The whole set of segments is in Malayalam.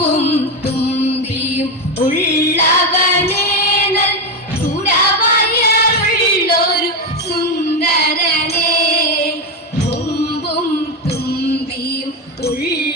തുമ്പും തുമ്പിയും ഉള്ളവനെ തുണവയറുള്ളൊരു സുന്ദരനെ. തുമ്പും തുമ്പിയും ഉള്ള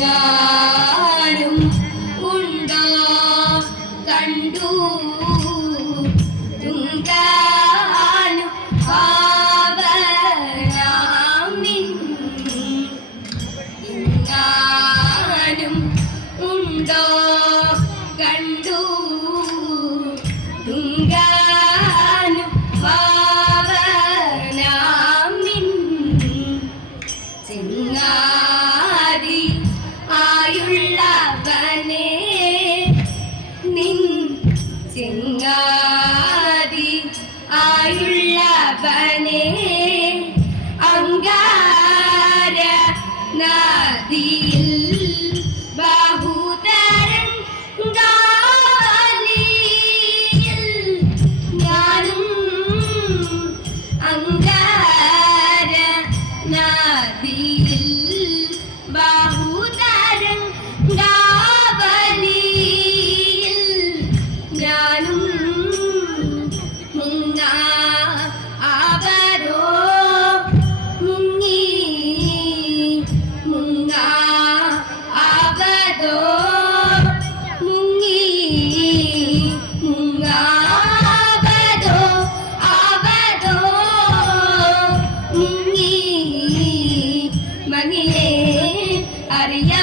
എങ്ങാനും ഉണ്ടോ? കണ്ടു. തുങ്കാനും ആവരാമിൻ എങ്ങാനും ഉണ്ടോ? കണ്ടു. തുങ്കാ ആയുള്ളവനെ അങ്കാര നദിയിൽ María